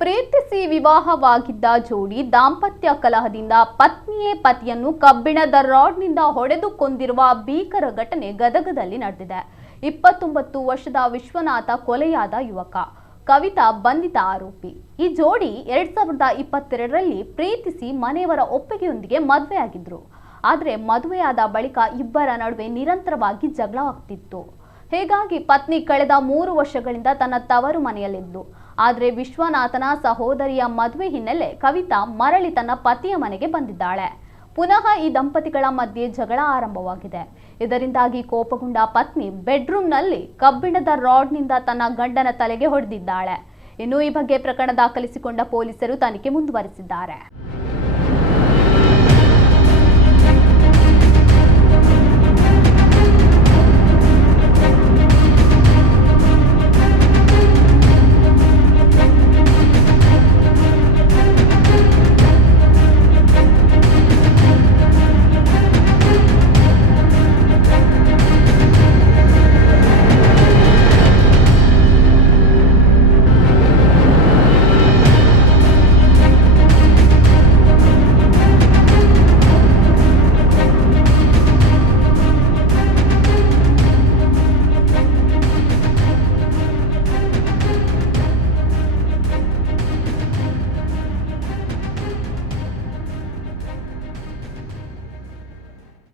ಪ್ರೀತಿಸಿ ವಿವಾಹವಾಗಿದ್ದ ಜೋಡಿ ದಾಂಪತ್ಯ ಕಲಹದಿಂದ ಪತ್ನಿಯೇ ಪತಿಯನ್ನು ಕಬ್ಬಿಣದ ರಾಡ್ನಿಂದ ಹೊಡೆದು ಕೊಂದಿರುವ ಭೀಕರ ಘಟನೆ ಗದಗದಲ್ಲಿ ನಡೆದಿದೆ. 29 ವರ್ಷದ ವಿಶ್ವನಾಥ ಕೊಲೆಯಾದ ಯುವಕ, ಕವಿತಾ ಬಂಧಿತ ಆರೋಪಿ. ಈ ಜೋಡಿ 2022ರಲ್ಲಿ ಪ್ರೀತಿಸಿ ಮನೆಯವರ ಒಪ್ಪಿಗೆಯೊಂದಿಗೆ ಮದುವೆಯಾಗಿದ್ರು. ಆದರೆ ಮದುವೆಯಾದ ಬಳಿಕ ಇಬ್ಬರ ನಡುವೆ ನಿರಂತರವಾಗಿ ಜಗಳ ಆಗ್ತಿತ್ತು. ಹೀಗಾಗಿ ಪತ್ನಿ ಕಳೆದ 3 ವರ್ಷಗಳಿಂದ ತನ್ನ ತವರು ಮನೆಯಲ್ಲಿದ್ದು, ಆದರೆ ವಿಶ್ವನಾಥನ ಸಹೋದರಿಯ ಮದುವೆ ಹಿನ್ನೆಲೆ ಕವಿತಾ ಮರಳಿ ತನ್ನ ಪತಿಯ ಮನೆಗೆ ಬಂದಿದ್ದಾಳೆ. ಪುನಃ ಈ ದಂಪತಿಗಳ ಮಧ್ಯೆ ಜಗಳ ಆರಂಭವಾಗಿದೆ. ಇದರಿಂದಾಗಿ ಕೋಪಗೊಂಡ ಪತ್ನಿ ಬೆಡ್ರೂಮ್ನಲ್ಲಿ ಕಬ್ಬಿಣದ ರಾಡ್ನಿಂದ ತನ್ನ ಗಂಡನ ತಲೆಗೆ ಹೊಡೆದಿದ್ದಾಳೆ. ಇನ್ನು ಈ ಬಗ್ಗೆ ಪ್ರಕರಣ ದಾಖಲಿಸಿಕೊಂಡ ಪೊಲೀಸರು ತನಿಖೆ ಮುಂದುವರೆಸಿದ್ದಾರೆ.